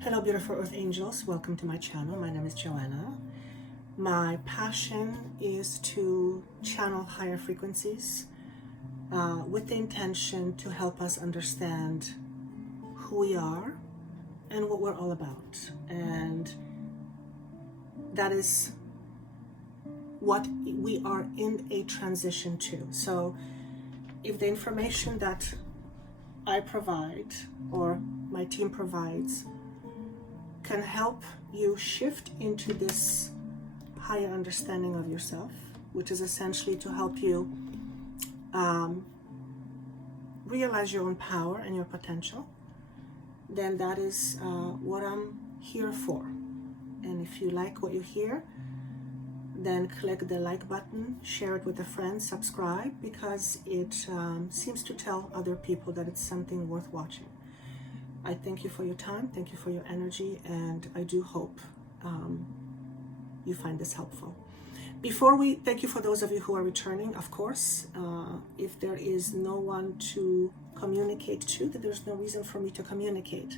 Hello, beautiful Earth Angels. Welcome to my channel. My name is Joanna. My passion is to channel higher frequencies with the intention to help us understand who we are and what we're all about. And that is what we are in a transition to. So if the information that I provide or my team provides can help you shift into this higher understanding of yourself, which is essentially to help you realize your own power and your potential, then that is what I'm here for. And if you like what you hear, then click the like button, share it with a friend, subscribe, because it seems to tell other people that it's something worth watching. I thank you for your time, thank you for your energy, and I do hope you find this helpful. Thank you for those of you who are returning, of course. If there is no one to communicate to, then there's no reason for me to communicate.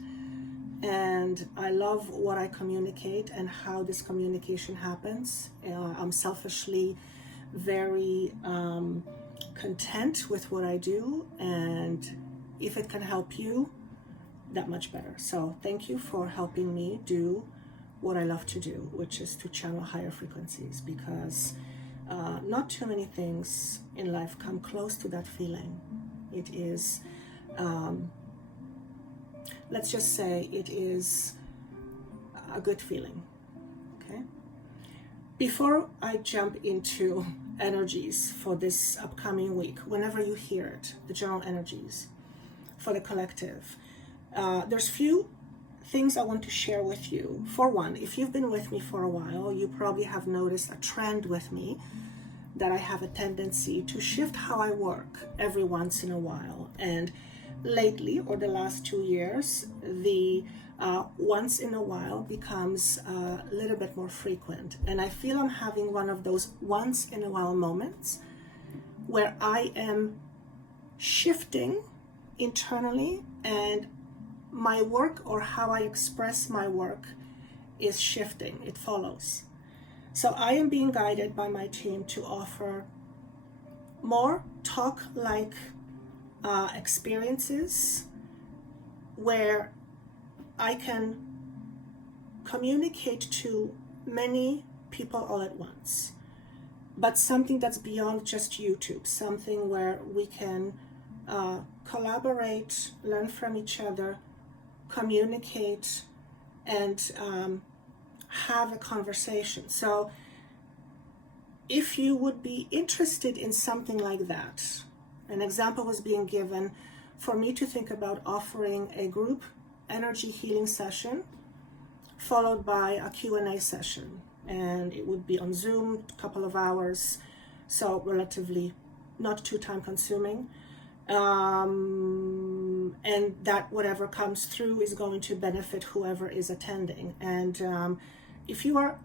And I love what I communicate and how this communication happens. I'm selfishly very content with what I do, and if it can help you, that much better. So thank you for helping me do what I love to do, which is to channel higher frequencies, because not too many things in life come close to that feeling. It is, let's just say it is a good feeling, okay? Before I jump into energies for this upcoming week, whenever you hear it, the general energies for the collective, there's few things I want to share with you. For one, if you've been with me for a while, you probably have noticed a trend with me that I have a tendency to shift how I work every once in a while. And lately, or the last 2 years, the once in a while becomes a little bit more frequent. And I feel I'm having one of those once in a while moments where I am shifting internally, and my work, or how I express my work, is shifting. It follows. So I am being guided by my team to offer more talk-like experiences where I can communicate to many people all at once, but something that's beyond just YouTube, something where we can collaborate, learn from each other, communicate, and have a conversation. So if you would be interested in something like that, an example was being given for me to think about offering a group energy healing session followed by a Q&A session, and it would be on Zoom, a couple of hours, so relatively not too time consuming. And that whatever comes through is going to benefit whoever is attending. And if you are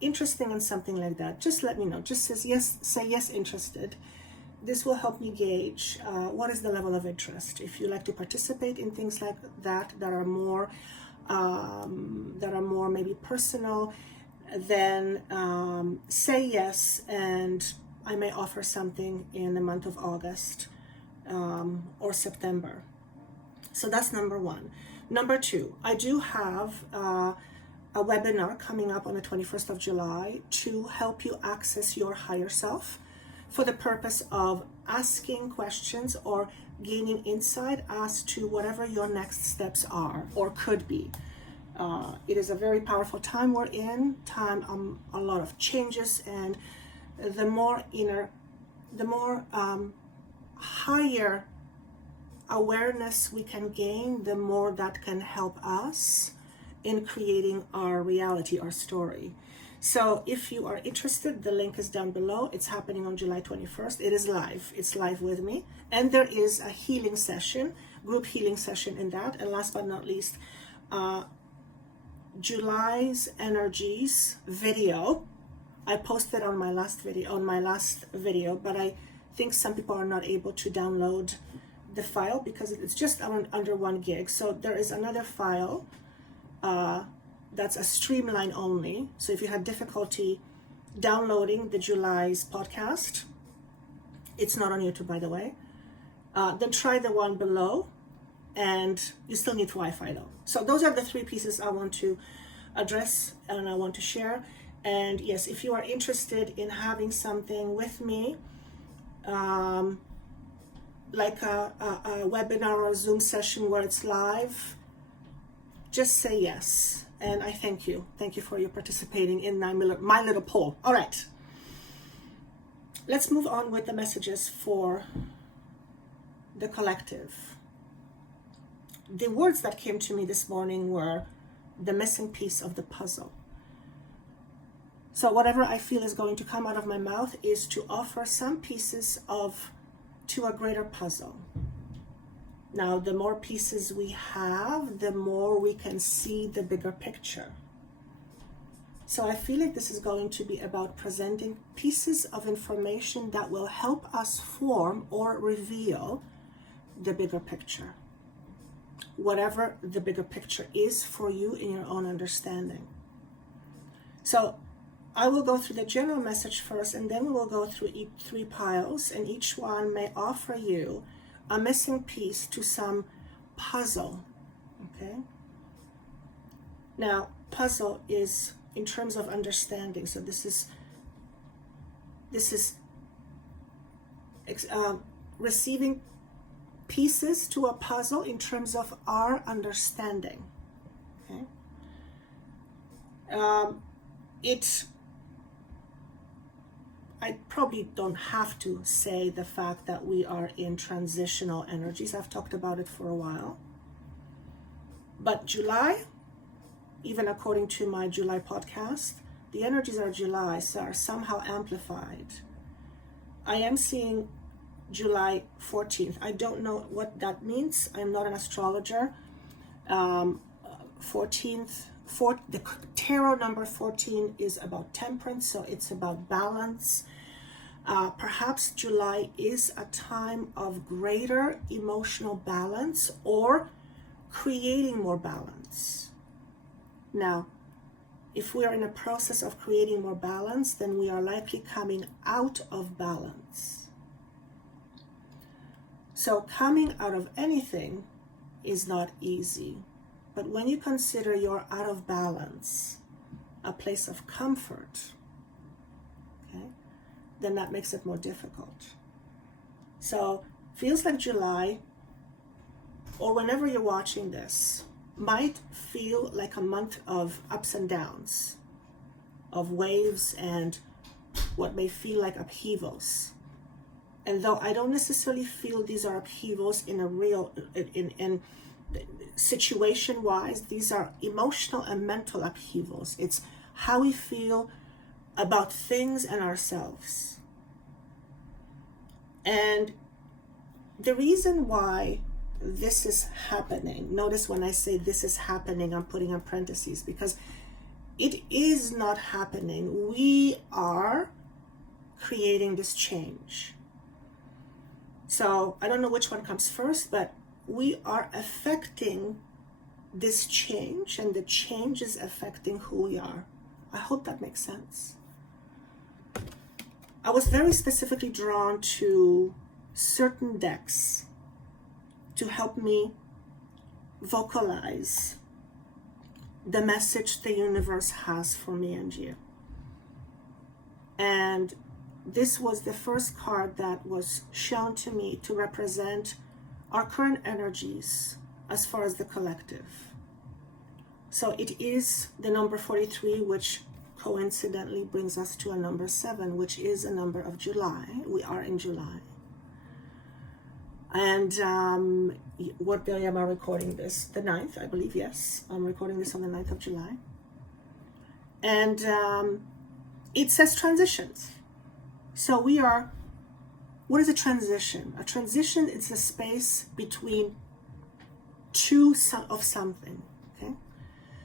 interested in something like that, just let me know. Just say yes, interested. This will help me gauge what is the level of interest. If you like to participate in things like that are more maybe personal, then say yes, and I may offer something in the month of August or September. So that's number one. Number two, I do have a webinar coming up on the 21st of July to help you access your higher self for the purpose of asking questions or gaining insight as to whatever your next steps are or could be. It is a very powerful time we're in, a lot of changes, and the more higher awareness we can gain, the more that can help us in creating our reality, our story. So if you are interested, the link is down below. It's happening on July 21st. It is live. It's live with me. And there is a healing session, group healing session in that. And last but not least, July's energies video. I posted on my last video, but I think some people are not able to download the file because it's just under 1 gig. So there is another file that's a streamline only. So if you had difficulty downloading the July's podcast, it's not on YouTube, by the way, then try the one below, and you still need Wi-Fi though. So those are the three pieces I want to address and I want to share. And yes, if you are interested in having something with me, like a webinar or a Zoom session where it's live, just say yes. And I thank you. Thank you for your participating in my little poll. All right. Let's move on with the messages for the collective. The words that came to me this morning were the missing piece of the puzzle. So whatever I feel is going to come out of my mouth is to offer some pieces to a greater puzzle. Now, the more pieces we have, the more we can see the bigger picture. So I feel like this is going to be about presenting pieces of information that will help us form or reveal the bigger picture. Whatever the bigger picture is for you in your own understanding. So I will go through the general message first, and then we will go through three piles, and each one may offer you a missing piece to some puzzle, okay? Now, puzzle is in terms of understanding. So this is receiving pieces to a puzzle in terms of our understanding, okay? I probably don't have to say the fact that we are in transitional energies. I've talked about it for a while. But July, even according to my July podcast, the energies are July, so are somehow amplified. I am seeing July 14th. I don't know what that means. I'm not an astrologer. 14th, the tarot number 14 is about temperance, so it's about balance. Perhaps July is a time of greater emotional balance or creating more balance. Now, if we are in a process of creating more balance, then we are likely coming out of balance. So coming out of anything is not easy. But when you consider you're out of balance, a place of comfort, okay, then that makes it more difficult. So feels like July, or whenever you're watching this, might feel like a month of ups and downs, of waves and what may feel like upheavals. And though I don't necessarily feel these are upheavals in a real, in situation-wise, these are emotional and mental upheavals. It's how we feel about things and ourselves. And the reason why this is happening, notice when I say this is happening, I'm putting in parentheses, because it is not happening. We are creating this change. So I don't know which one comes first, but we are affecting this change, and the change is affecting who we are. I hope that makes sense. I was very specifically drawn to certain decks to help me vocalize the message the universe has for me and you. And this was the first card that was shown to me to represent our current energies as far as the collective. So it is the number 43, which coincidentally brings us to a number 7, which is a number of July. We are in July. And what day am I recording this? The 9th, I believe, yes. I'm recording this on the 9th of July. And it says transitions. So we are, what is a transition? A transition is a space between two of something, okay?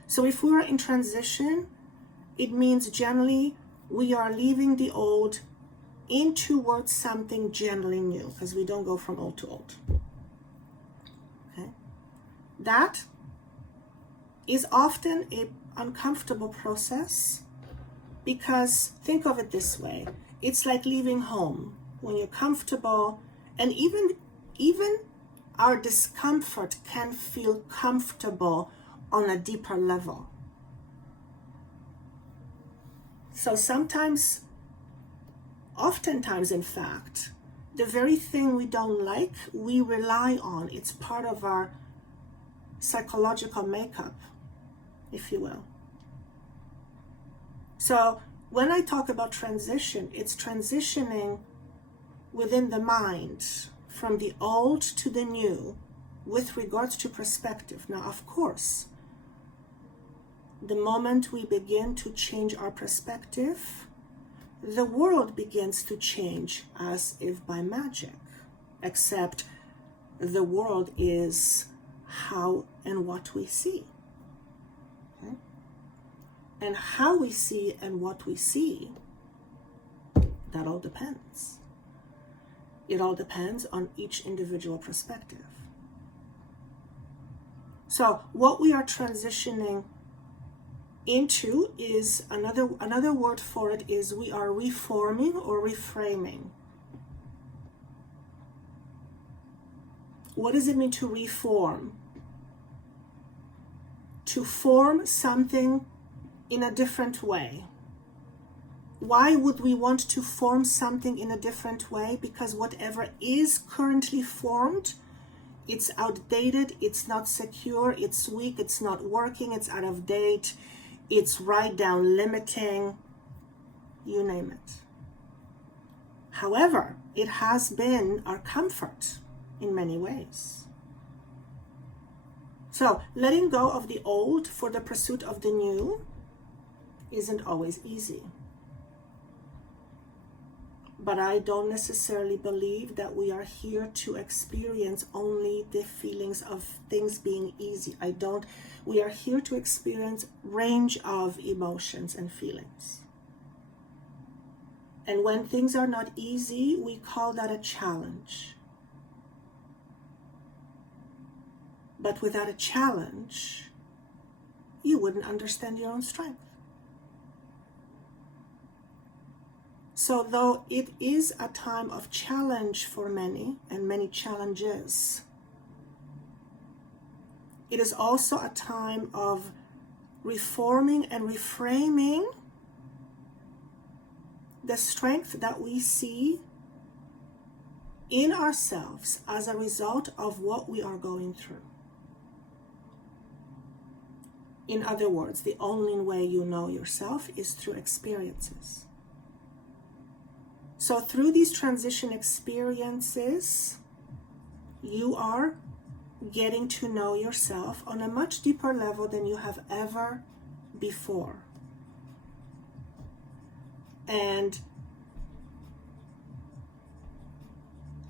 So if we're in transition, it means generally we are leaving the old in towards something generally new, because we don't go from old to old, okay? That is often an uncomfortable process, because think of it this way. It's like leaving home. When you're comfortable, and even our discomfort can feel comfortable on a deeper level. So sometimes, oftentimes in fact, the very thing we don't like, we rely on. It's part of our psychological makeup, if you will. So when I talk about transition, it's transitioning within the mind from the old to the new with regards to perspective. Now, of course, the moment we begin to change our perspective, the world begins to change as if by magic, except the world is how and what we see. Okay? And how we see and what we see, that all depends. It all depends on each individual perspective. So what we are transitioning into is another word for it is we are reforming or reframing. What does it mean to reform? To form something in a different way. Why would we want to form something in a different way? Because whatever is currently formed, it's outdated, it's not secure, it's weak, it's not working, it's out of date, it's right down limiting, you name it. However, it has been our comfort in many ways. So letting go of the old for the pursuit of the new isn't always easy. But I don't necessarily believe that we are here to experience only the feelings of things being easy. We are here to experience range of emotions and feelings. And when things are not easy, we call that a challenge. But without a challenge, you wouldn't understand your own strength. So though it is a time of challenge for many, and many challenges, it is also a time of reforming and reframing the strength that we see in ourselves as a result of what we are going through. In other words, the only way you know yourself is through experiences. So through these transition experiences, you are getting to know yourself on a much deeper level than you have ever before. And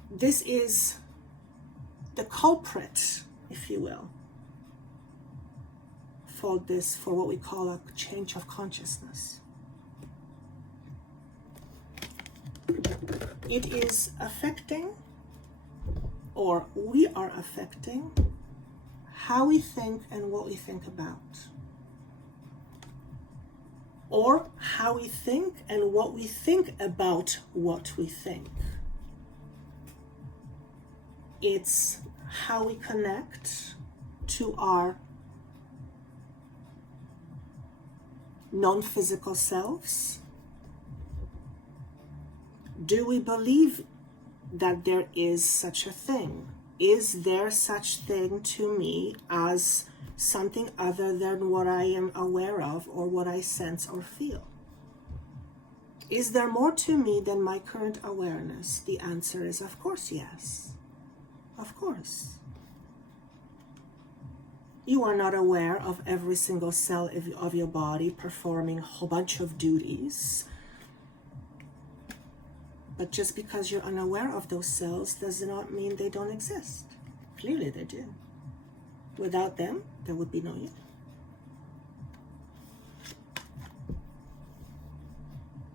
this is the culprit, if you will, for what we call a change of consciousness. It is affecting, or we are affecting, how we think and what we think about. Or how we think and what we think about what we think. It's how we connect to our non-physical selves. Do we believe that there is such a thing? Is there such thing to me as something other than what I am aware of or what I sense or feel? Is there more to me than my current awareness? The answer is, of course, yes. Of course. You are not aware of every single cell of your body performing a whole bunch of duties. But just because you're unaware of those cells does not mean they don't exist. Clearly they do. Without them, there would be no you.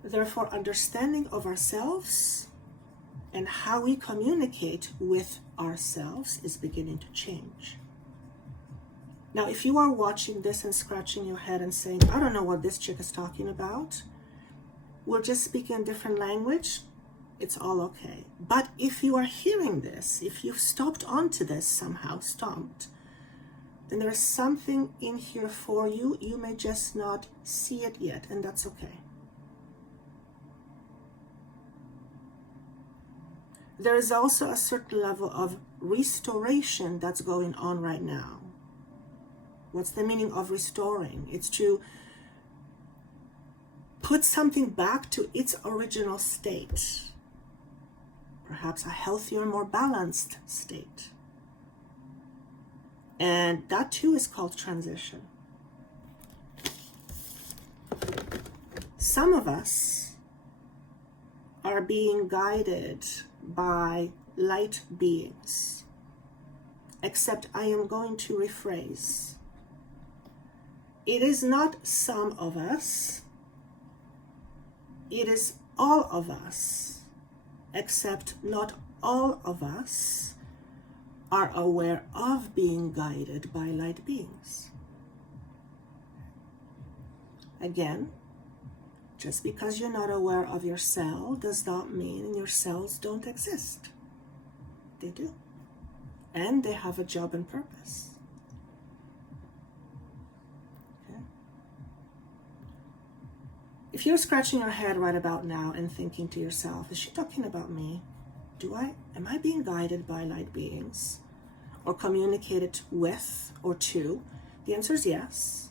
Therefore, understanding of ourselves and how we communicate with ourselves is beginning to change. Now, if you are watching this and scratching your head and saying, I don't know what this chick is talking about, we're just speaking a different language, it's all okay. But if you are hearing this, if you've stopped onto this somehow, stopped, then there's something in here for you. You may just not see it yet, and that's okay. There is also a certain level of restoration that's going on right now. What's the meaning of restoring? It's to put something back to its original state. Perhaps a healthier, more balanced state. And that too is called transition. Some of us are being guided by light beings. Except I am going to rephrase. It is not some of us. It is all of us. Except not all of us are aware of being guided by light beings. Again, just because you're not aware of your cell does not mean your cells don't exist. They do. And they have a job and purpose. Okay? If you're scratching your head right about now and thinking to yourself, is she talking about me? Am I being guided by light beings or communicated with or to? The answer is yes.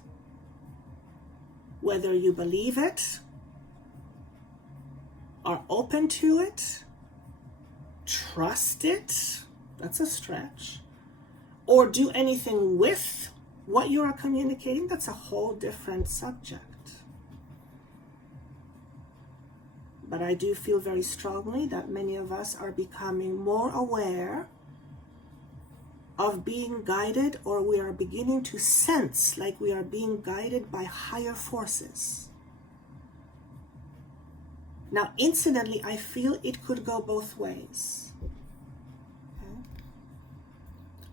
Whether you believe it, are open to it, trust it, that's a stretch, or do anything with what you are communicating, that's a whole different subject. But I do feel very strongly that many of us are becoming more aware of being guided, or we are beginning to sense like we are being guided by higher forces. Now, incidentally, I feel it could go both ways. Okay?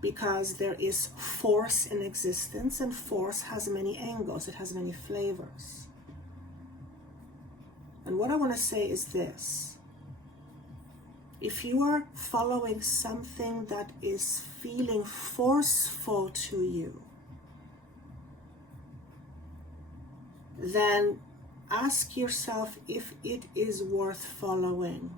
Because there is force in existence, and force has many angles, it has many flavors. And what I want to say is this. If you are following something that is feeling forceful to you, then ask yourself if it is worth following.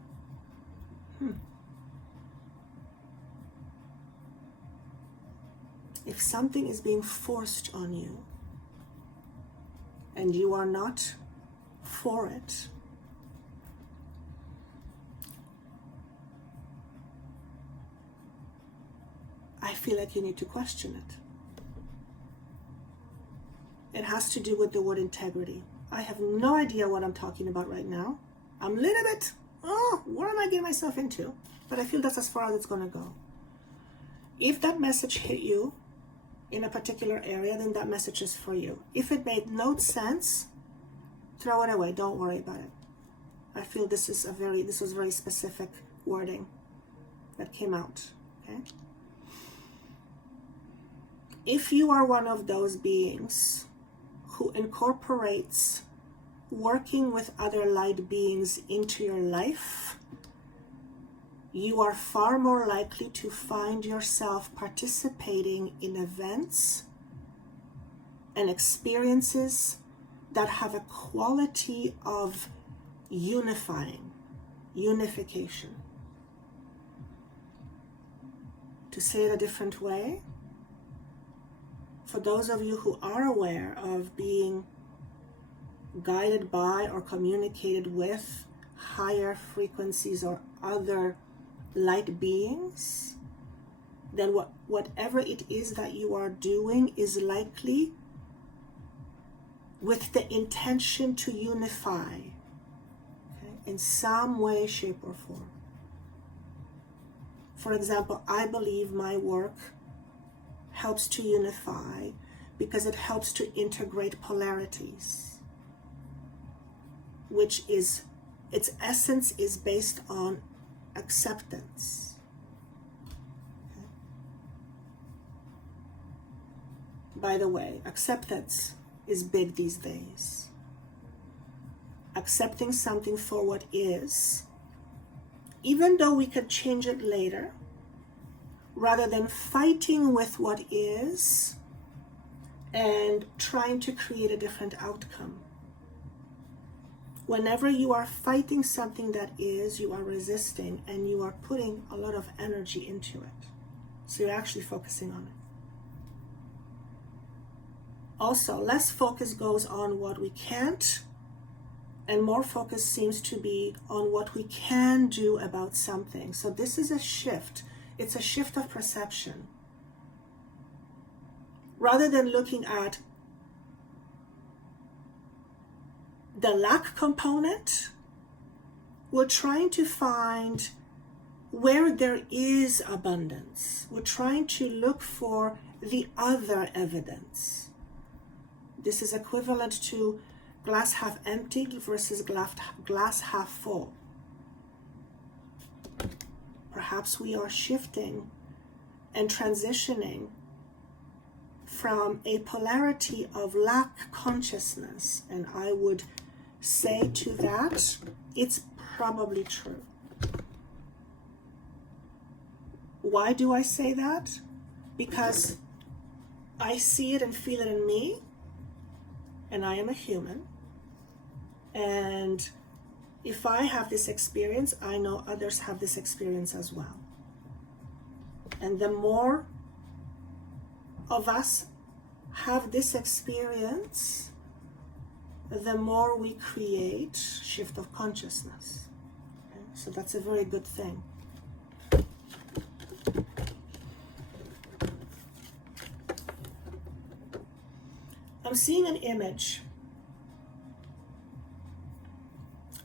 If something is being forced on you and you are not for it, I feel like you need to question it. It has to do with the word integrity. I have no idea what I'm talking about right now. I'm a little bit, what am I getting myself into? But I feel that's as far as it's going to go. If that message hit you in a particular area, then that message is for you. If it made no sense, throw it away. Don't worry about it. I feel this was very specific wording that came out. Okay. If you are one of those beings who incorporates working with other light beings into your life, you are far more likely to find yourself participating in events and experiences that have a quality of unification. To say it a different way, for those of you who are aware of being guided by or communicated with higher frequencies or other light beings, then whatever it is that you are doing is likely with the intention to unify, okay, in some way, shape, or form. For example, I believe my work helps to unify because it helps to integrate polarities, which is, its essence is based on acceptance. Okay. By the way, acceptance is big these days. Accepting something for what is, even though we could change it later, rather than fighting with what is and trying to create a different outcome. Whenever you are fighting something that is, you are resisting and you are putting a lot of energy into it. So you're actually focusing on it. Also, less focus goes on what we can't, and more focus seems to be on what we can do about something. So this is a shift. It's a shift of perception. Rather than looking at the lack component, we're trying to find where there is abundance. We're trying to look for the other evidence. This is equivalent to glass half empty versus glass half full. Perhaps we are shifting and transitioning from a polarity of lack consciousness, and I would say to that, it's probably true. Why do I say that? Because I see it and feel it in me, and I am a human, and if I have this experience, I know others have this experience as well. And the more of us have this experience, the more we create shift of consciousness. Okay? So that's a very good thing. I'm seeing an image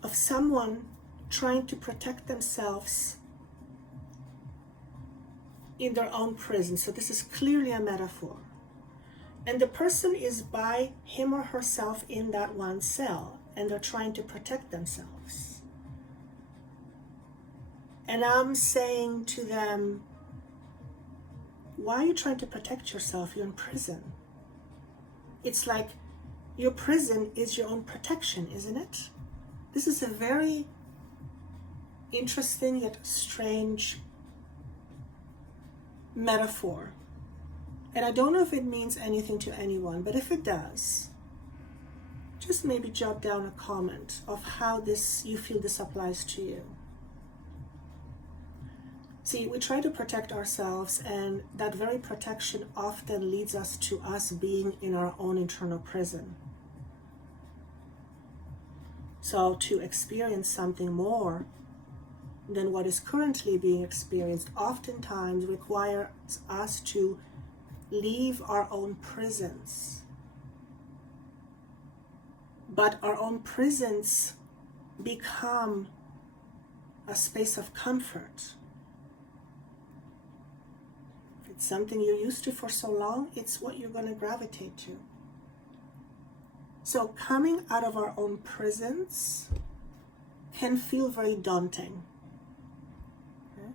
of someone trying to protect themselves in their own prison. So this is clearly a metaphor. And the person is by him or herself in that one cell, and they're trying to protect themselves. And I'm saying to them, why are you trying to protect yourself? You're in prison. It's like your prison is your own protection, isn't it? This is a very interesting yet strange metaphor. And I don't know if it means anything to anyone, but if it does, just maybe jot down a comment of how you feel this applies to you. See, we try to protect ourselves, and that very protection often leads us to us being in our own internal prison. So to experience something more than what is currently being experienced oftentimes requires us to leave our own prisons. But our own prisons become a space of comfort. If it's something you're used to for so long, it's what you're going to gravitate to. So coming out of our own prisons can feel very daunting. Okay?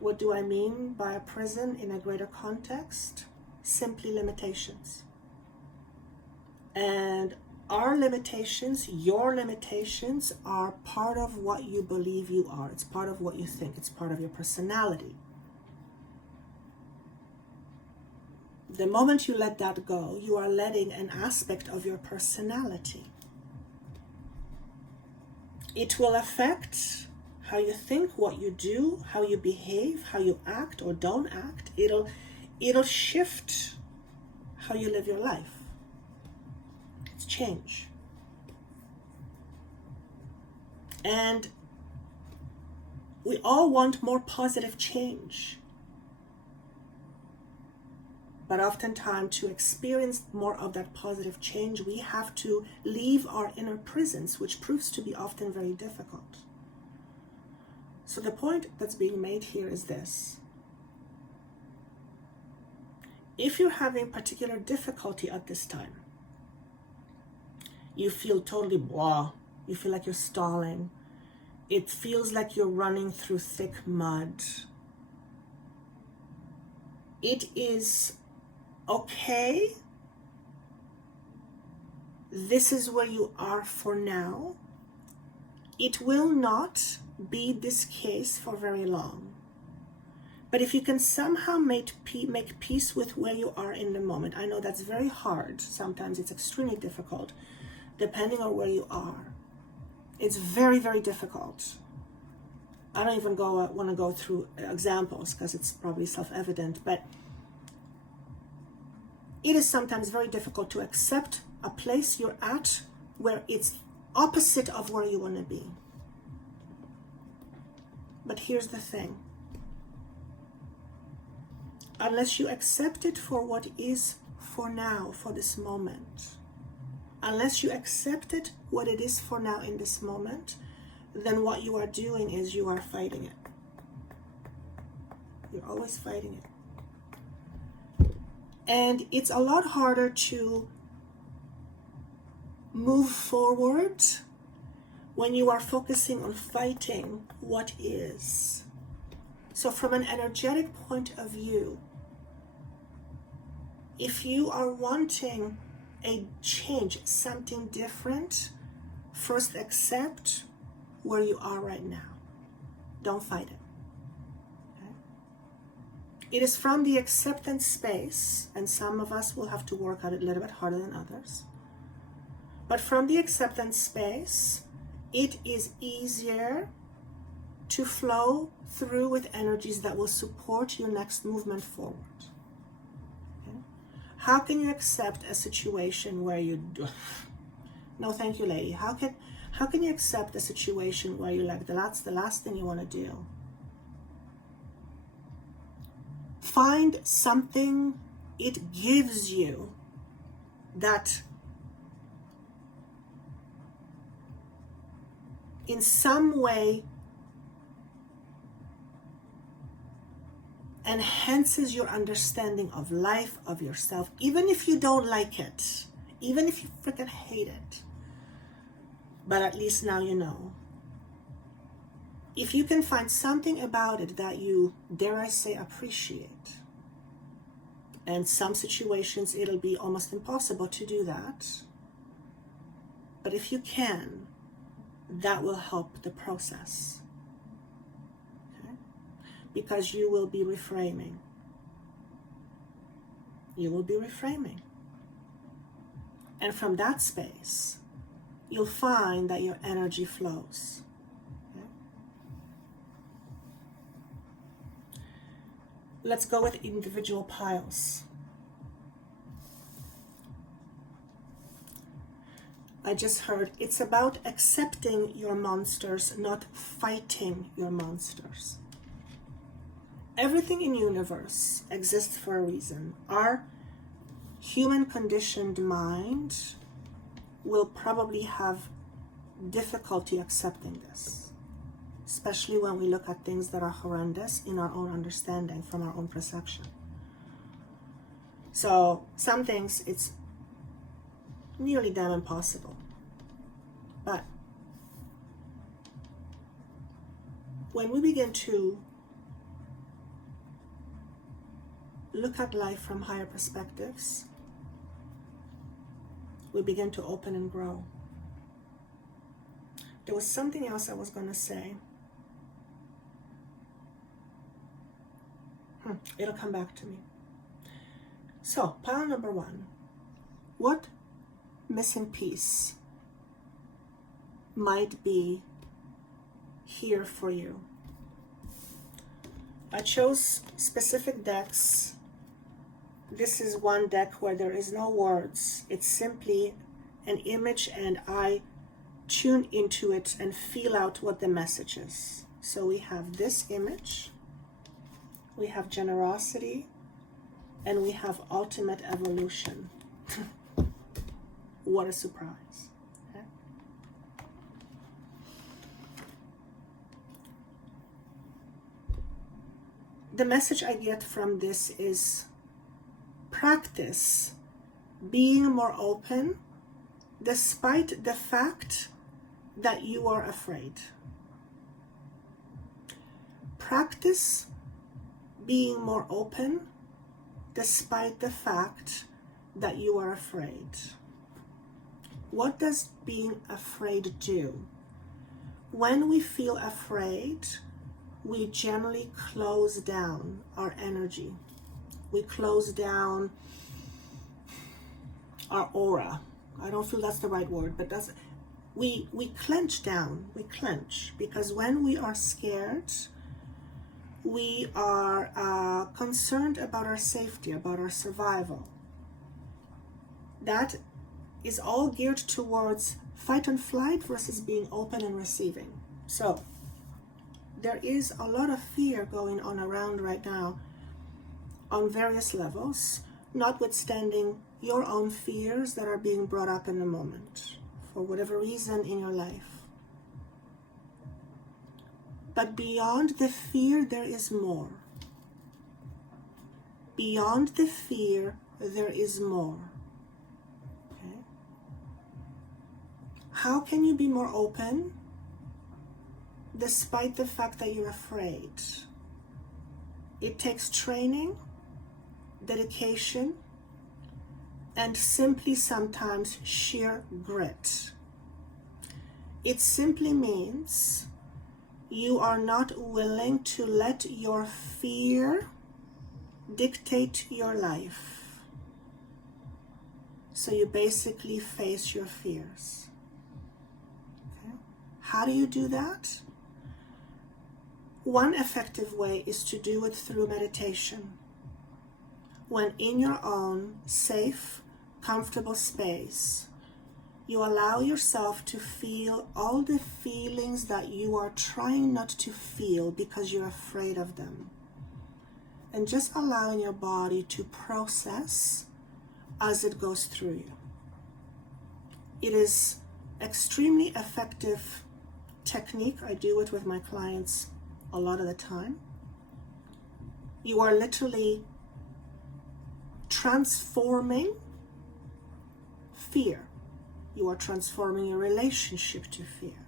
What do I mean by a prison in a greater context? Simply limitations. And our limitations, your limitations, are part of what you believe you are. It's part of what you think. It's part of your personality. The moment you let that go, you are letting an aspect of your personality. It will affect how you think, what you do, how you behave, how you act or don't act. It'll shift how you live your life. It's change. And we all want more positive change. But oftentimes, to experience more of that positive change, we have to leave our inner prisons, which proves to be often very difficult. So the point that's being made here is this. If you're having particular difficulty at this time, you feel totally blah, you feel like you're stalling, it feels like you're running through thick mud, it is okay, this is where you are for now. It will not be this case for very long. But if you can somehow make peace with where you are in the moment, I know that's very hard. Sometimes it's extremely difficult, depending on where you are. It's very, very difficult. I don't even want to go through examples because it's probably self-evident, but it is sometimes very difficult to accept a place you're at where it's opposite of where you want to be. But here's the thing. Unless you accept it for what is for now, for this moment, unless you accept it what it is for now in this moment, then what you are doing is you are fighting it. You're always fighting it. And it's a lot harder to move forward when you are focusing on fighting what is. So from an energetic point of view, if you are wanting a change, something different, first accept where you are right now. Don't fight it. Okay? It is from the acceptance space, and some of us will have to work at it a little bit harder than others. But from the acceptance space, it is easier to flow through with energies that will support your next movement forward. Okay? How can you accept a situation where you do? No, thank you, lady. How can you accept a situation where you're like, that's the last thing you want to do? Find something it gives you that in some way enhances your understanding of life, of yourself, even if you don't like it, even if you freaking hate it. But at least now you know. If you can find something about it that you, dare I say, appreciate, and some situations it'll be almost impossible to do that, but if you can, that will help the process. Okay? Because you will be reframing. You will be reframing. And from that space, you'll find that your energy flows. Okay? Let's go with individual piles. I just heard it's about accepting your monsters, not fighting your monsters. Everything in the universe exists for a reason. Our human conditioned mind will probably have difficulty accepting this, especially when we look at things that are horrendous in our own understanding, from our own perception. So some things it's nearly damn impossible. But when we begin to look at life from higher perspectives, we begin to open and grow. There was something else I was going to say. It'll come back to me. So, pile number one. What missing piece might be here for you? I chose specific decks. This is one deck where there is no words. It's simply an image, and I tune into it and feel out what the message is. So we have this image, we have generosity, and we have ultimate evolution. What a surprise. Okay? The message I get from this is practice being more open despite the fact that you are afraid. Practice being more open despite the fact that you are afraid. What does being afraid do? When we feel afraid, we generally close down our energy. We close down our aura. I don't feel that's the right word, but we clench down. We clench because when we are scared, we are concerned about our safety, about our survival. That is all geared towards fight and flight versus being open and receiving. So there is a lot of fear going on around right now on various levels, notwithstanding your own fears that are being brought up in the moment for whatever reason in your life. But beyond the fear, there is more. Beyond the fear, there is more. Okay? How can you be more open despite the fact that you're afraid? It takes training, dedication, and simply sometimes sheer grit. It simply means you are not willing to let your fear dictate your life. So you basically face your fears. Okay? How do you do that? One effective way is to do it through meditation. When in your own safe, comfortable space, you allow yourself to feel all the feelings that you are trying not to feel because you're afraid of them. And just allowing your body to process as it goes through you. It is extremely effective technique. I do it with my clients a lot of the time. You are literally transforming fear. You are transforming your relationship to fear.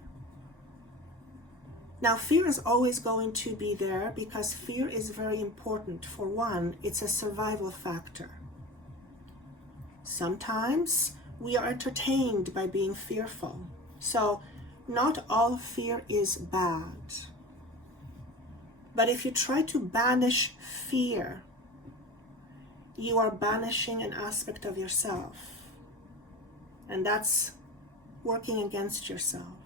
Now, fear is always going to be there because fear is very important. For one, it's a survival factor. Sometimes we are entertained by being fearful. So, not all fear is bad. But if you try to banish fear, you are banishing an aspect of yourself. And that's working against yourself.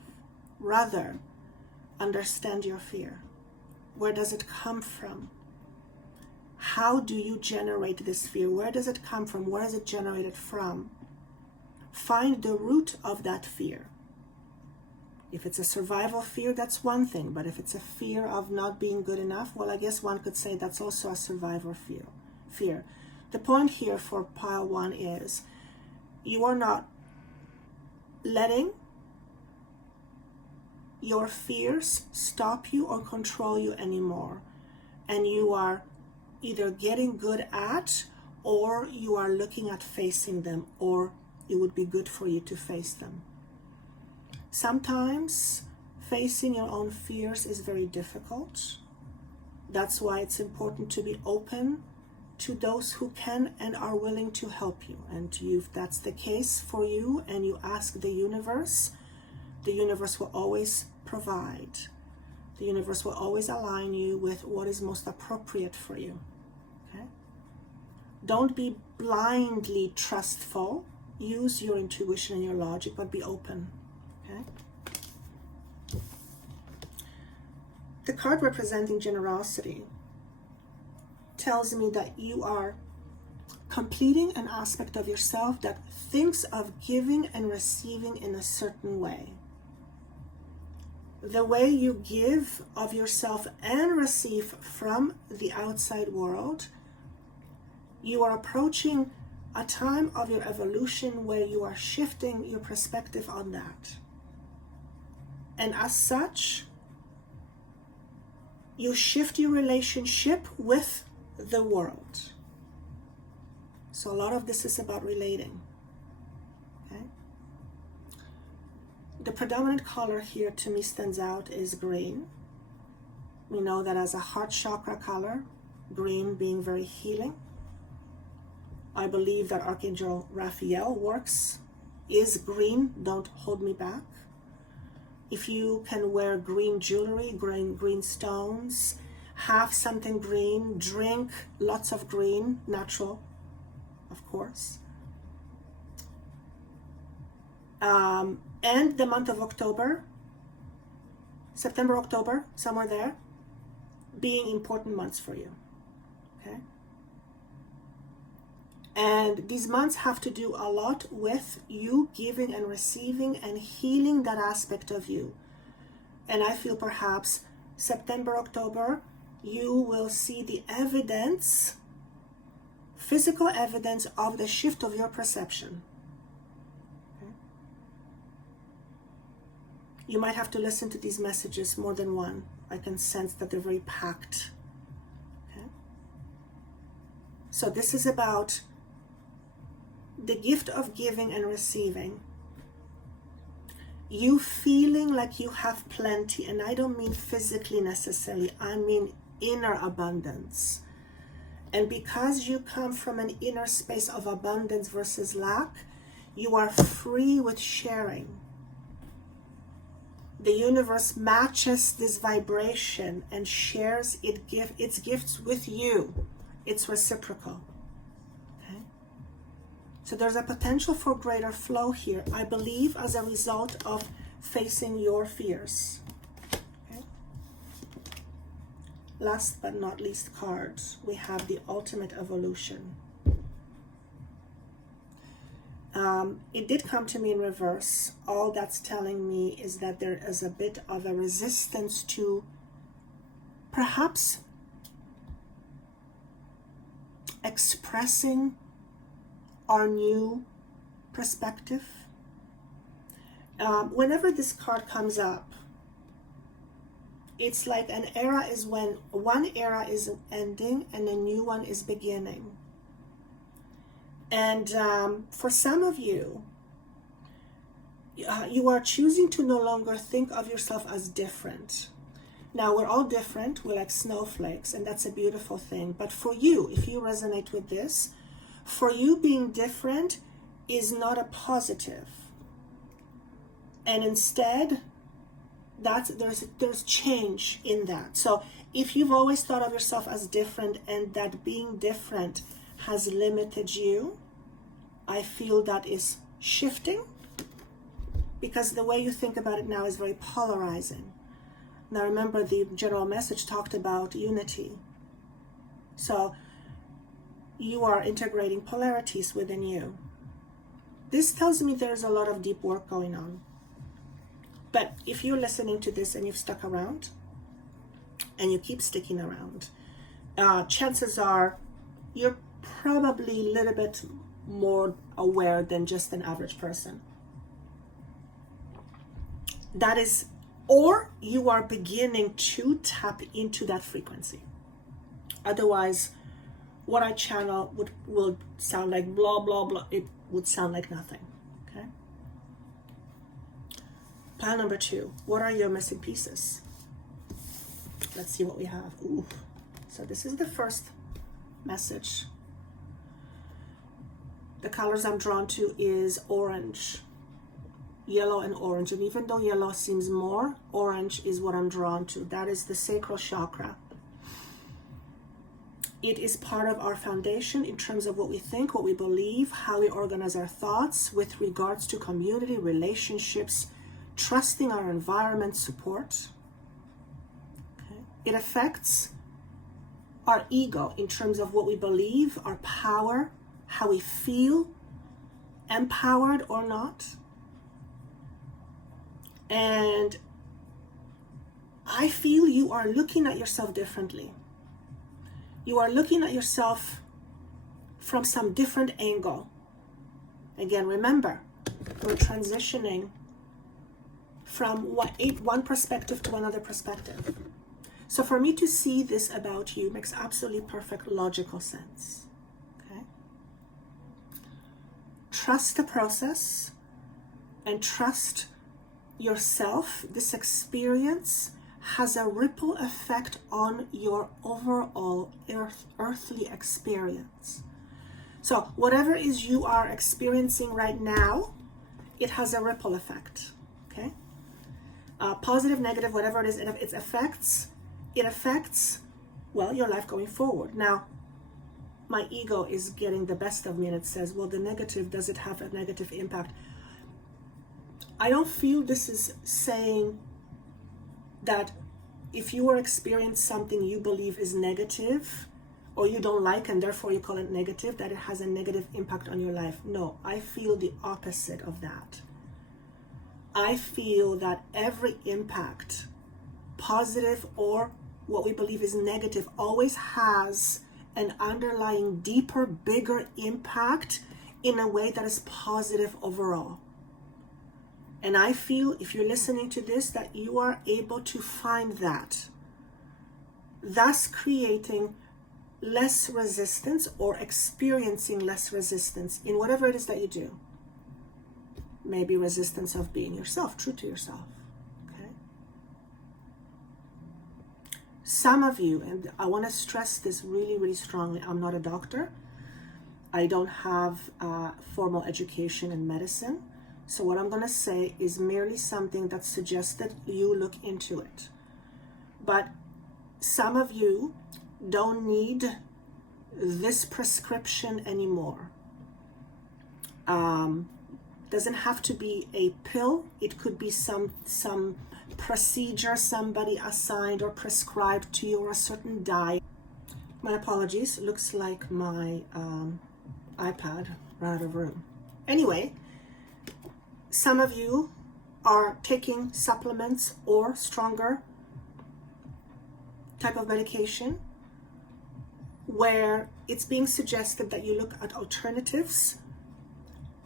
Rather, understand your fear. Where does it come from? How do you generate this fear? Where does it come from? Where is it generated from? Find the root of that fear. If it's a survival fear, that's one thing. But if it's a fear of not being good enough, well, I guess one could say that's also a survival fear. The point here for pile one is you are not letting your fears stop you or control you anymore. And you are either getting good at, or you are looking at facing them, or it would be good for you to face them. Sometimes facing your own fears is very difficult. That's why it's important to be open to those who can and are willing to help you. And if that's the case for you and you ask the universe will always provide. The universe will always align you with what is most appropriate for you. Okay? Don't be blindly trustful. Use your intuition and your logic, but be open. Okay? The card representing generosity tells me that you are completing an aspect of yourself that thinks of giving and receiving in a certain way. The way you give of yourself and receive from the outside world, you are approaching a time of your evolution where you are shifting your perspective on that. And as such, you shift your relationship with the world. So a lot of this is about relating. Okay? The predominant color here to me stands out is green. We know that as a heart chakra color, green being very healing. I believe that Archangel Raphael is green. Don't hold me back. If you can wear green jewelry, green stones, have something green, drink lots of green, natural, of course. And the month of October, September, October, somewhere there, being important months for you, okay? And these months have to do a lot with you giving and receiving and healing that aspect of you. And I feel perhaps September, October, you will see the evidence, physical evidence of the shift of your perception. Okay? You might have to listen to these messages more than one. I can sense that they're very packed. Okay? So this is about the gift of giving and receiving. You feeling like you have plenty, and I don't mean physically necessarily, I mean inner abundance. And because you come from an inner space of abundance versus lack, you are free with sharing. The universe matches this vibration and shares its gifts with you. It's reciprocal. So there's a potential for greater flow here, I believe, as a result of facing your fears. Okay? Last but not least cards, we have the ultimate evolution. It did come to me in reverse. All that's telling me is that there is a bit of a resistance to perhaps expressing our new perspective. Whenever this card comes up, it's like an era is when one era is ending and a new one is beginning. And for some of you, you are choosing to no longer think of yourself as different. Now, we're all different. We're like snowflakes, and that's a beautiful thing. But for you, if you resonate with this, for you, being different is not a positive. And instead, there's change in that. So if you've always thought of yourself as different and that being different has limited you, I feel that is shifting, because the way you think about it now is very polarizing. Now remember, the general message talked about unity. So you are integrating polarities within you. This tells me there's a lot of deep work going on. But if you're listening to this and you've stuck around, and you keep sticking around, chances are you're probably a little bit more aware than just an average person. That is, or you are beginning to tap into that frequency. Otherwise, what I channel will sound like blah, blah, blah. It would sound like nothing, okay? Pile number 2, what are your missing pieces? Let's see what we have. Ooh. So this is the first message. The colors I'm drawn to is orange, yellow and orange. And even though yellow seems more, orange is what I'm drawn to. That is the sacral chakra. It is part of our foundation in terms of what we think, what we believe, how we organize our thoughts with regards to community, relationships, trusting our environment, support. Okay. It affects our ego in terms of what we believe, our power, how we feel, empowered or not. And I feel you are looking at yourself differently. You are looking at yourself from some different angle. Again, remember, we're transitioning from one perspective to another perspective. So for me to see this about you makes absolutely perfect logical sense. Okay? Trust the process and trust yourself. This experience has a ripple effect on your overall earthly experience. So whatever is you are experiencing right now, it has a ripple effect, okay? Positive, negative, whatever it is, it affects, well, your life going forward. Now, my ego is getting the best of me and it says, well, the negative, does it have a negative impact? I don't feel this is saying that if you are experiencing something you believe is negative or you don't like and therefore you call it negative, that it has a negative impact on your life. No, I feel the opposite of that. I feel that every impact, positive or what we believe is negative, always has an underlying deeper, bigger impact in a way that is positive overall. And I feel, if you're listening to this, that you are able to find that, thus creating less resistance or experiencing less resistance in whatever it is that you do. Maybe resistance of being yourself, true to yourself, okay? Some of you, and I want to stress this really, really strongly, I'm not a doctor. I don't have formal education in medicine. So what I'm going to say is merely something that suggests that you look into it. But some of you don't need this prescription anymore. Doesn't have to be a pill. It could be some procedure somebody assigned or prescribed to you, or a certain diet. My apologies. Looks like my iPad ran out of room. Anyway, some of you are taking supplements or stronger type of medication where it's being suggested that you look at alternatives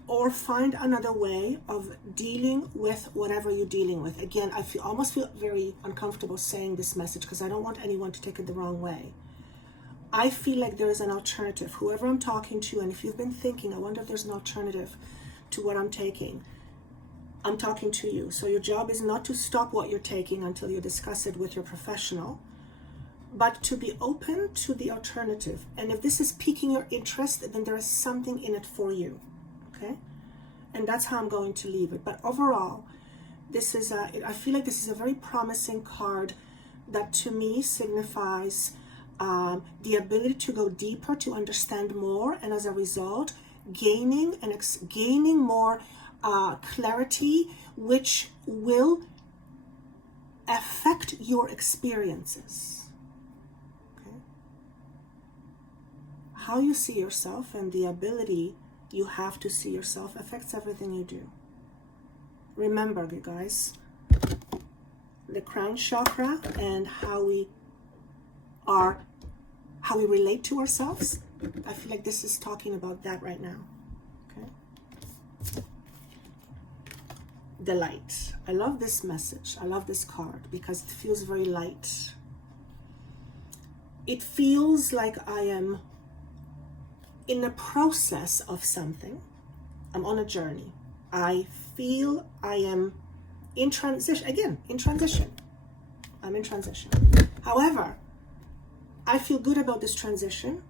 or find another way of dealing with whatever you're dealing with. Again, I almost feel very uncomfortable saying this message because I don't want anyone to take it the wrong way. I feel like there is an alternative. Whoever I'm talking to, and if you've been thinking, I wonder if there's an alternative to what I'm taking, I'm talking to you. So your job is not to stop what you're taking until you discuss it with your professional, but to be open to the alternative. And if this is piquing your interest, then there is something in it for you. Okay, and that's how I'm going to leave it. But overall, this is I feel like this is a very promising card that to me signifies the ability to go deeper, to understand more, and as a result, gaining more clarity, which will affect your experiences. Okay, how you see yourself and the ability you have to see yourself affects everything you do. Remember, you guys, the crown chakra and how we relate to ourselves. I feel like this is talking about that right now. Okay. The light. I love this message. I love this card because it feels very light. It feels like I am in the process of something. I'm on a journey. I feel I am in transition. Again, in transition. I'm in transition. However, I feel good about this transition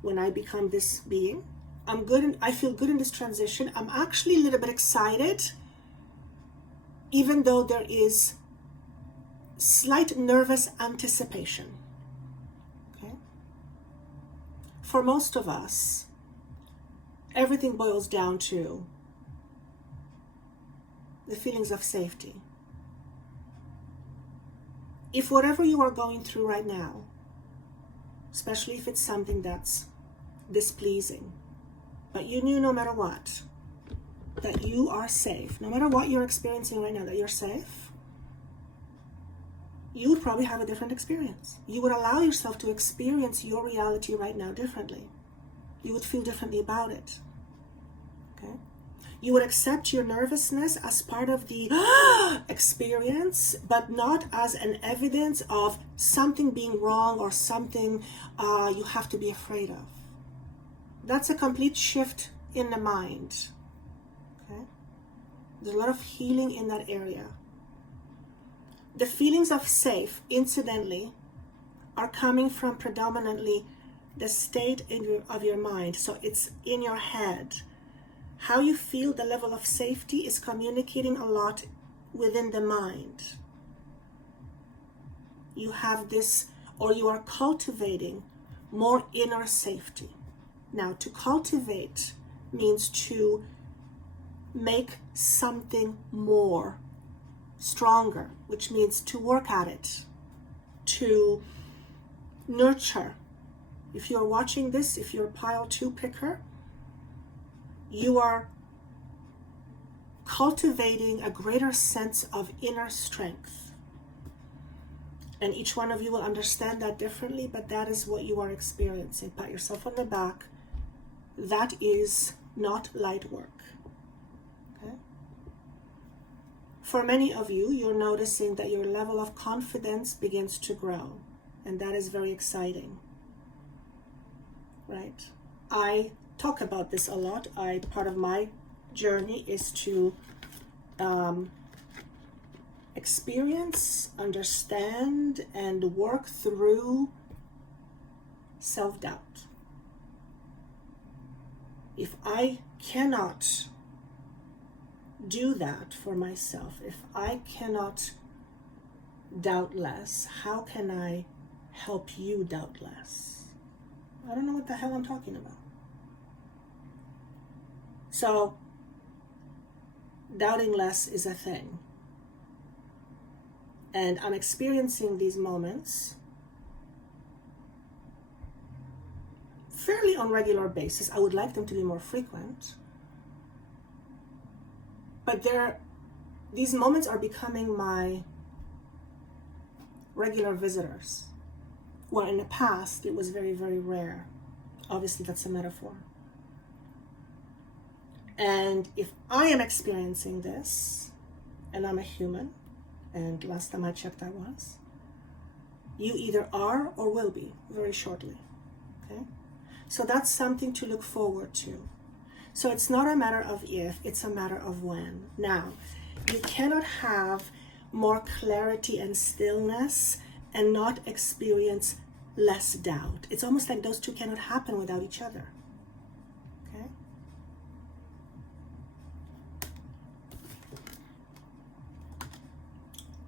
when I become this being. I feel good in this transition. I'm actually a little bit excited, even though there is slight nervous anticipation. For most of us, everything boils down to the feelings of safety. If whatever you are going through right now, especially if it's something that's displeasing, but you knew no matter what, that you are safe, no matter what you're experiencing right now, that you're safe, you would probably have a different experience. You would allow yourself to experience your reality right now differently. You would feel differently about it. Okay? You would accept your nervousness as part of the experience, but not as an evidence of something being wrong or something you have to be afraid of. That's a complete shift in the mind. Okay? There's a lot of healing in that area. The feelings of safe, incidentally, are coming from predominantly the state of your mind. So it's in your head. How you feel, the level of safety, is communicating a lot within the mind. You have this, or you are cultivating more inner safety. Now, to cultivate means to make something more stronger, which means to work at it, to nurture. If you're watching this, if you're a pile 2 picker, you are cultivating a greater sense of inner strength. And each one of you will understand that differently, but that is what you are experiencing. Pat yourself on the back. That is not light work. Okay? For many of you, you're noticing that your level of confidence begins to grow, and that is very exciting. Right? I talk about this a lot. Part of my journey is to experience, understand, and work through self-doubt. If I cannot do that for myself, if I cannot doubt less, how can I help you doubt less? I don't know what the hell I'm talking about. So, doubting less is a thing. And I'm experiencing these moments fairly on a regular basis. I would like them to be more frequent. But these moments are becoming my regular visitors. Where in the past, it was very, very rare. Obviously, that's a metaphor. And if I am experiencing this, and I'm a human, and last time I checked I was, you either are or will be very shortly. Okay? So that's something to look forward to. So it's not a matter of if, it's a matter of when. Now, you cannot have more clarity and stillness and not experience less doubt. It's almost like those two cannot happen without each other. Okay?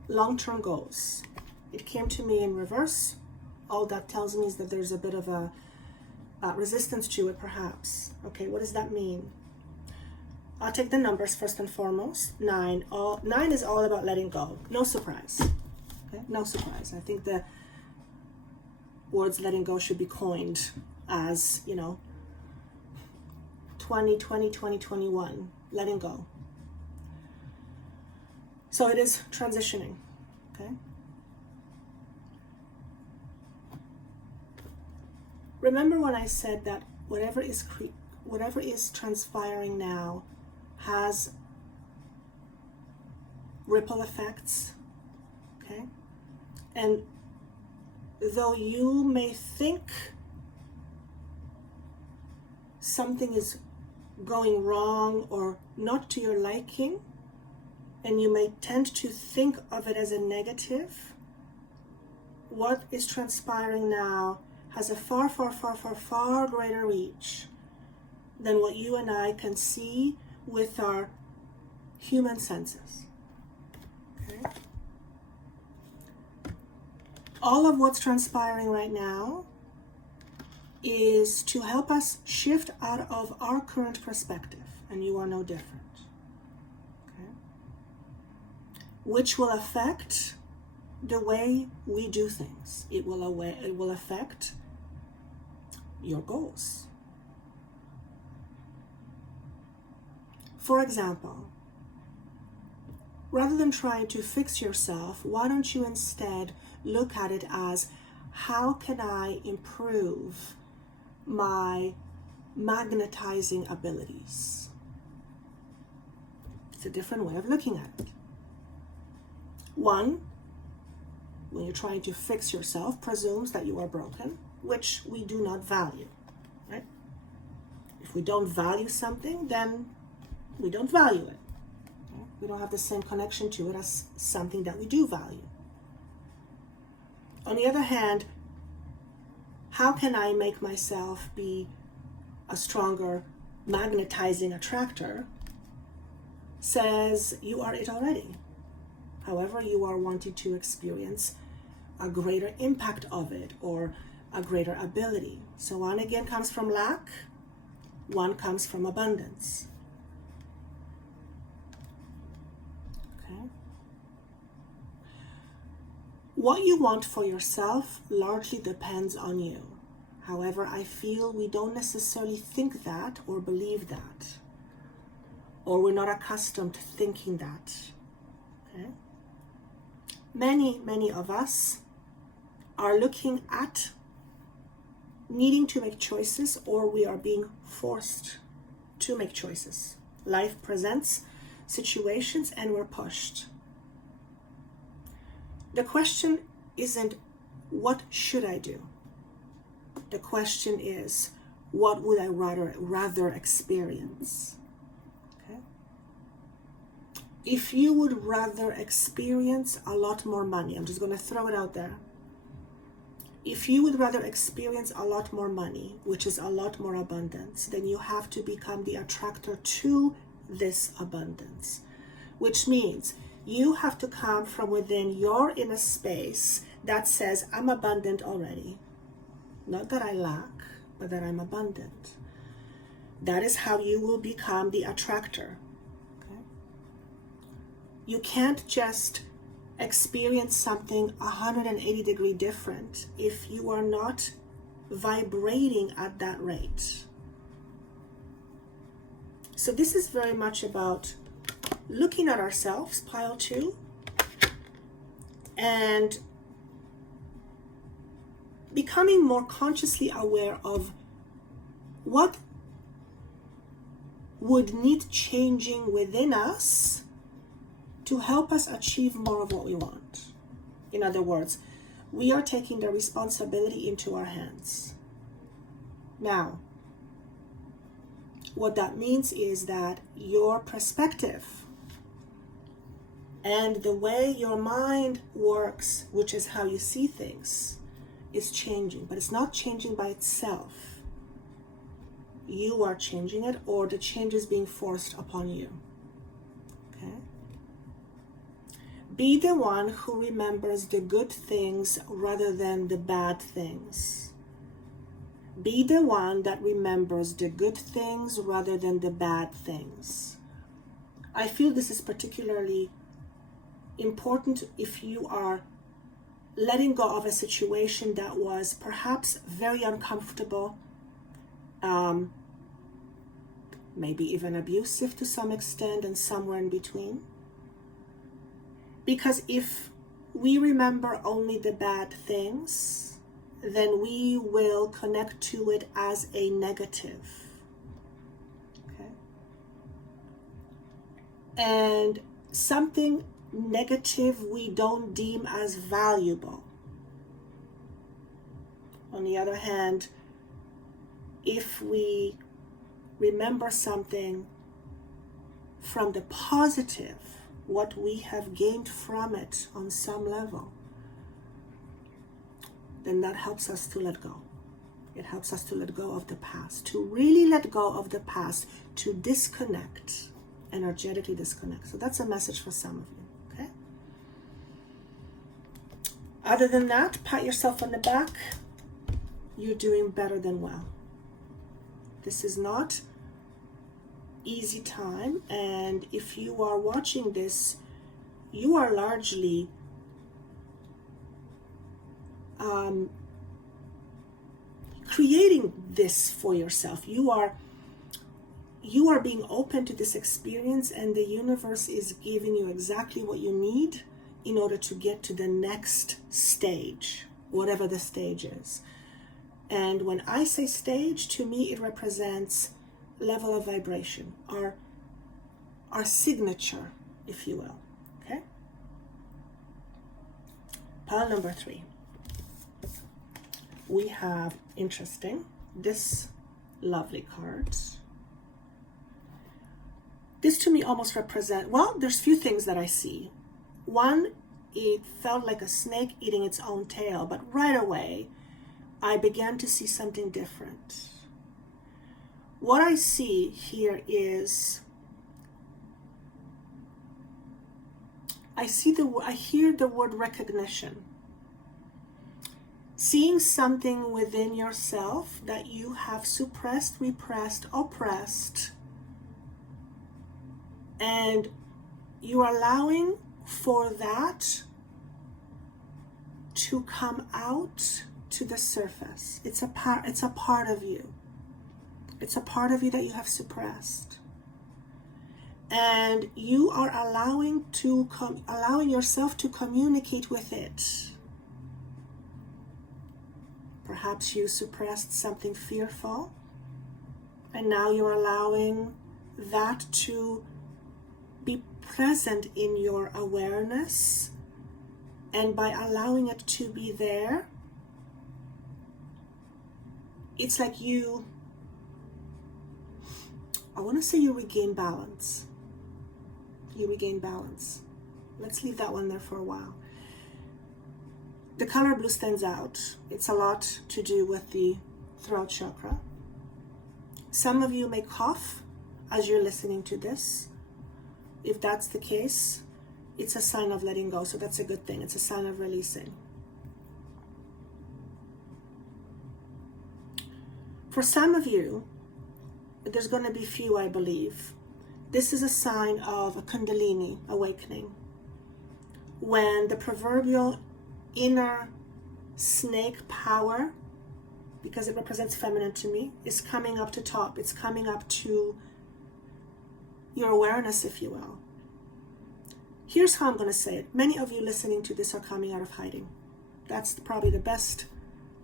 Long-term goals. It came to me in reverse. All that tells me is that there's a bit of a resistance to it, perhaps. Okay, what does that mean? I'll take the numbers first and foremost. 9 is all about letting go. No surprise. Okay? No surprise. I think the words letting go should be coined as, 2020, 2021. Letting go. So it is transitioning. Okay? Remember when I said that whatever is transpiring now has ripple effects, okay? And though you may think something is going wrong or not to your liking, and you may tend to think of it as a negative, what is transpiring now has a far, far, far, far, far greater reach than what you and I can see with our human senses. Okay? All of what's transpiring right now is to help us shift out of our current perspective, and you are no different. Okay? Which will affect the way we do things. It will affect your goals. For example, rather than trying to fix yourself, why don't you instead look at it as, how can I improve my magnetizing abilities? It's a different way of looking at it. One, when you're trying to fix yourself, presumes that you are broken, which we do not value, right? If we don't value something, then we don't value it. Okay? We don't have the same connection to it as something that we do value. On the other hand, how can I make myself be a stronger magnetizing attractor, says you are it already. However, you are wanting to experience a greater impact of it or a greater ability. So one again comes from lack, one comes from abundance. Okay. What you want for yourself largely depends on you. However, I feel we don't necessarily think that or believe that, or we're not accustomed to thinking that. Okay? Many of us are looking at needing to make choices, or we are being forced to make choices. Life presents situations and we're pushed. The question isn't, what should I do? The question is, what would I rather experience? Okay? If you would rather experience a lot more money, I'm just going to throw it out there. If you would rather experience a lot more money, which is a lot more abundance, then you have to become the attractor to this abundance, which means you have to come from within your inner space that says, I'm abundant already. Not that I lack, but that I'm abundant. That is how you will become the attractor. Okay? You can't just experience something 180-degree different if you are not vibrating at that rate. So this is very much about looking at ourselves, pile 2, and becoming more consciously aware of what would need changing within us to help us achieve more of what we want. In other words, we are taking the responsibility into our hands. Now, what that means is that your perspective and the way your mind works, which is how you see things, is changing. But it's not changing by itself. You are changing it, or the change is being forced upon you. Okay? Be the one who remembers the good things rather than the bad things. Be the one that remembers the good things rather than the bad things. I feel this is particularly important if you are letting go of a situation that was perhaps very uncomfortable, maybe even abusive to some extent, and somewhere in between. Because if we remember only the bad things, then we will connect to it as a negative. Okay? And something negative we don't deem as valuable. On the other hand, if we remember something from the positive, what we have gained from it on some level, then that helps us to let go. It helps us to let go of the past, to really let go of the past, to disconnect, energetically disconnect. So that's a message for some of you, okay? Other than that, pat yourself on the back. You're doing better than well. This is not easy time, and if you are watching this, you are largely creating this for yourself. You are being open to this experience, and the universe is giving you exactly what you need in order to get to the next stage, whatever the stage is. And when I say stage, to me it represents level of vibration, our signature, if you will. Okay? Pile number 3. We have, interesting, this lovely card. This to me almost represents, well, there's few things that I see. One, it felt like a snake eating its own tail, but right away, I began to see something different. What I see here is, I hear the word recognition. Seeing something within yourself that you have suppressed, repressed, oppressed, and you are allowing for that to come out to the surface. It's a part of you. It's a part of you that you have suppressed. And you are allowing yourself to communicate with it. Perhaps you suppressed something fearful, and now you're allowing that to be present in your awareness. And by allowing it to be there, it's like I want to say you regain balance. You regain balance. Let's leave that one there for a while. The color blue stands out. It's a lot to do with the throat chakra. Some of you may cough as you're listening to this. If that's the case, it's a sign of letting go. So that's a good thing. It's a sign of releasing. For some of you, there's going to be few, I believe. This is a sign of a Kundalini awakening. When the proverbial inner snake power, because it represents feminine to me, is coming up to top. It's coming up to your awareness, if you will. Here's how I'm going to say it. Many of you listening to this are coming out of hiding. That's probably the best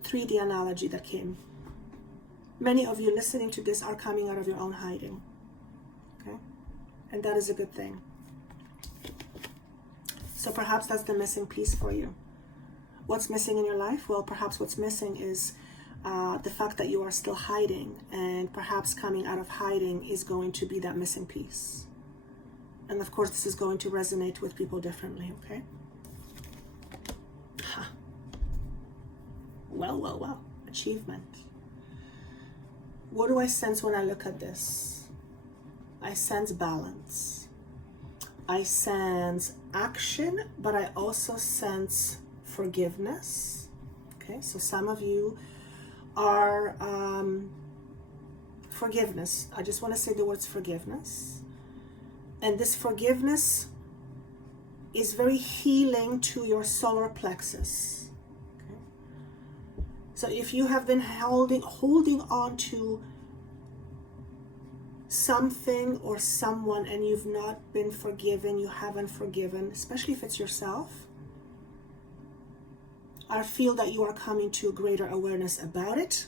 3D analogy that came. Many of you listening to this are coming out of your own hiding. Okay? And that is a good thing. So perhaps that's the missing piece for you. What's missing in your life? Well, perhaps what's missing is the fact that you are still hiding, and perhaps coming out of hiding is going to be that missing piece. And of course, this is going to resonate with people differently, okay? Ha. Well. Achievement. What do I sense when I look at this? I sense balance. I sense action, but I also sense forgiveness. Okay, so some of you are forgiveness. I just want to say the words forgiveness. And this forgiveness is very healing to your solar plexus. Okay? So if you have been holding on to something or someone and you've not been forgiven, you haven't forgiven, especially if it's yourself, I feel that you are coming to a greater awareness about it,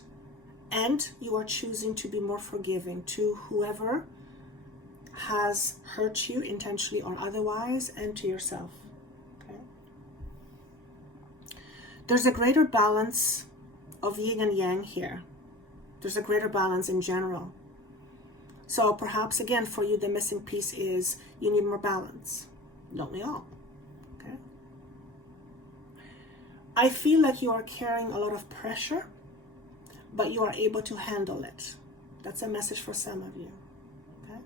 and you are choosing to be more forgiving to whoever has hurt you intentionally or otherwise, and to yourself. Okay? There's a greater balance of yin and yang here. There's a greater balance in general. So perhaps again for you the missing piece is you need more balance. Don't we all? Okay. I feel like you are carrying a lot of pressure, but you are able to handle it. That's a message for some of you. Okay.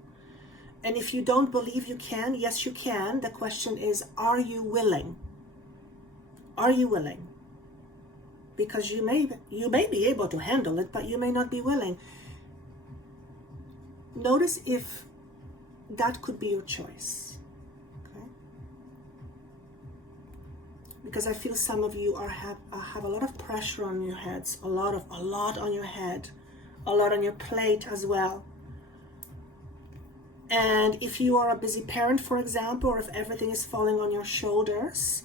And if you don't believe you can, yes you can. The question is, are you willing? Are you willing? Because you may be able to handle it, but you may not be willing. Notice if that could be your choice. Okay? Because I feel some of you have a lot of pressure on your heads, a lot on your head, a lot on your plate as well. And if you are a busy parent, for example, or if everything is falling on your shoulders,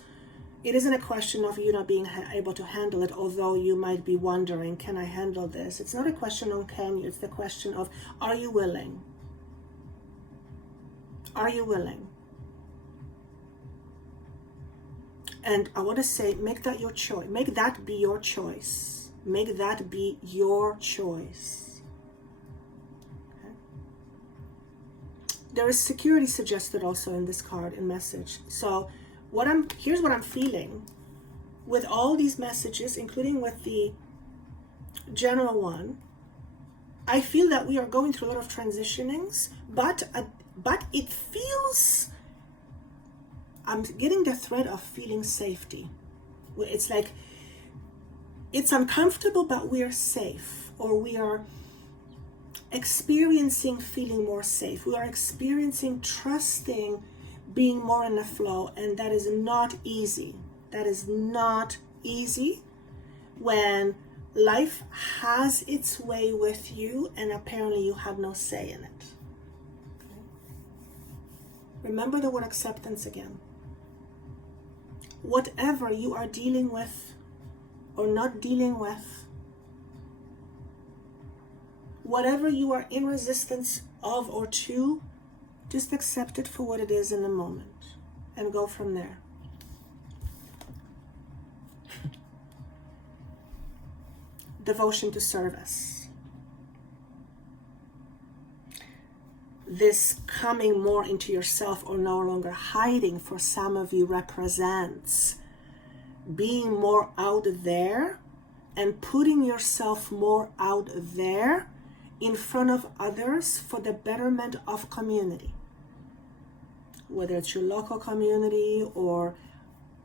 it isn't a question of you not being able to handle it, although you might be wondering, can I handle this? It's not a question of can you, it's the question of, are you willing? Are you willing? And I want to say, make that your choice. Make that be your choice. Make that be your choice. Okay? There is security suggested also in this card and message. So here's what I'm feeling with all these messages, including with the general one. I feel that we are going through a lot of transitionings, but it feels, I'm getting the thread of feeling safety. It's like, it's uncomfortable, but we are safe, or we are experiencing feeling more safe. We are experiencing trusting, being more in the flow, and that is not easy. That is not easy when life has its way with you and apparently you have no say in it. Okay. Remember the word acceptance again. Whatever you are dealing with or not dealing with, whatever you are in resistance of or to, just accept it for what it is in the moment and go from there. Devotion to service. This coming more into yourself or no longer hiding for some of you represents being more out there and putting yourself more out there in front of others for the betterment of community. Whether it's your local community or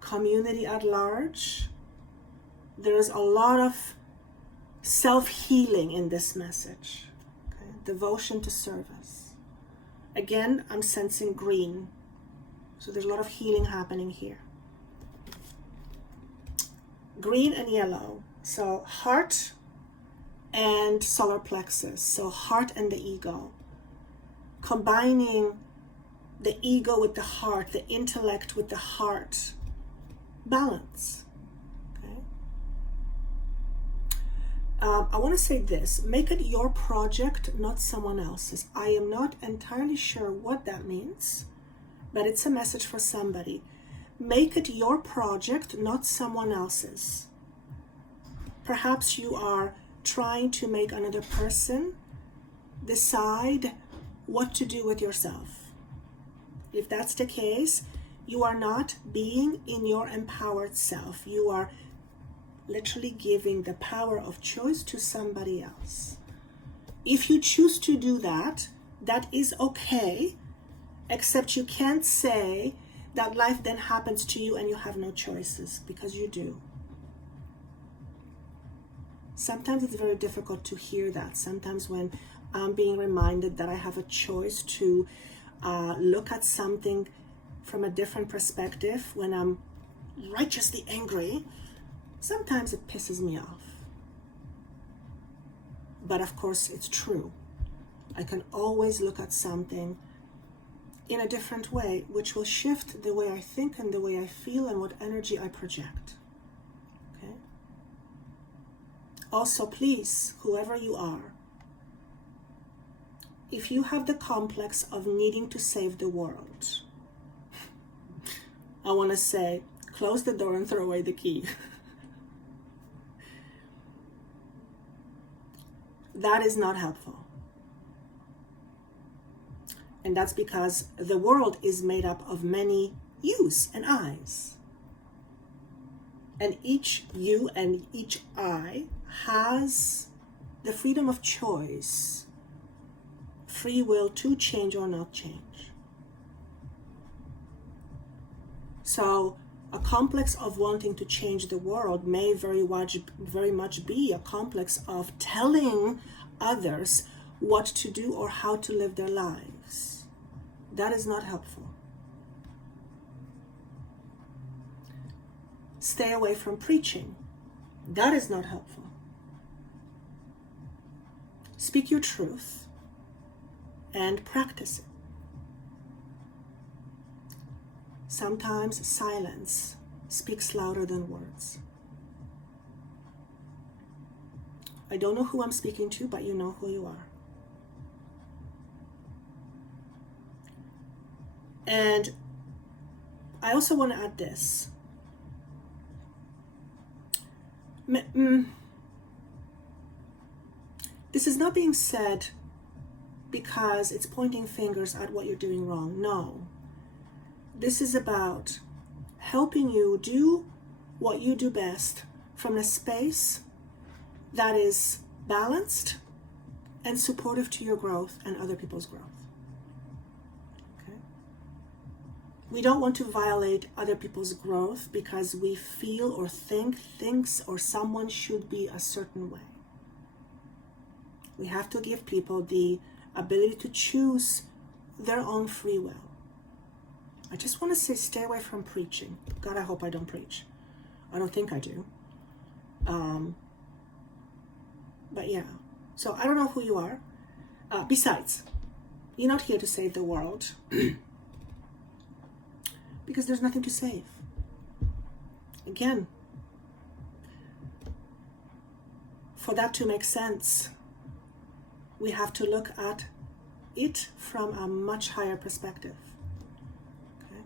community at large, there's a lot of self-healing in this message. Okay? Devotion to service. Again, I'm sensing green. So there's a lot of healing happening here. Green and yellow. So heart and solar plexus. So heart and the ego. Combining the ego with the heart, the intellect with the heart. Balance. I want to say this, make it your project, not someone else's. I am not entirely sure what that means, but it's a message for somebody. Make it your project, not someone else's. Perhaps you are trying to make another person decide what to do with yourself. If that's the case, you are not being in your empowered self. You are literally giving the power of choice to somebody else. If you choose to do that, that is okay, except you can't say that life then happens to you and you have no choices, because you do. Sometimes it's very difficult to hear that. Sometimes when I'm being reminded that I have a choice to look at something from a different perspective, when I'm righteously angry, sometimes it pisses me off. But of course, it's true. I can always look at something in a different way, which will shift the way I think and the way I feel and what energy I project. Okay? Also, please, whoever you are, if you have the complex of needing to save the world, I want to say, close the door and throw away the key. That is not helpful. And that's because the world is made up of many yous and I's. And each you and each I has the freedom of choice, free will to change or not change. So a complex of wanting to change the world may very much be a complex of telling others what to do or how to live their lives. That is not helpful. Stay away from preaching. That is not helpful. Speak your truth and practice it. Sometimes silence speaks louder than words. I don't know who I'm speaking to, but you know who you are. And I also want to add this. This is not being said because it's pointing fingers at what you're doing wrong. No. This is about helping you do what you do best from a space that is balanced and supportive to your growth and other people's growth. Okay? We don't want to violate other people's growth because we feel or think things or someone should be a certain way. We have to give people the ability to choose their own free will. I just want to say, stay away from preaching. God, I hope I don't preach. I don't think I do. But yeah, so I don't know who you are. Besides, you're not here to save the world because there's nothing to save. Again, for that to make sense, we have to look at it from a much higher perspective. Okay?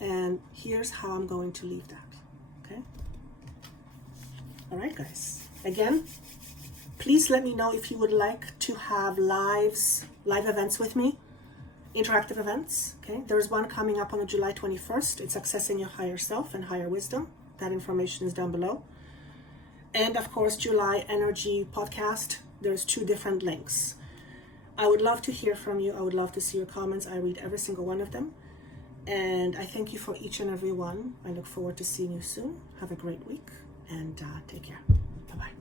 And here's how I'm going to leave that. Okay? All right, guys. Again, please let me know if you would like to have live events with me, interactive events. Okay, there's one coming up on the July 21st. It's Accessing Your Higher Self and Higher Wisdom. That information is down below. And of course, July Energy Podcast. There's 2 different links. I would love to hear from you. I would love to see your comments. I read every single one of them. And I thank you for each and every one. I look forward to seeing you soon. Have a great week and take care. Bye-bye.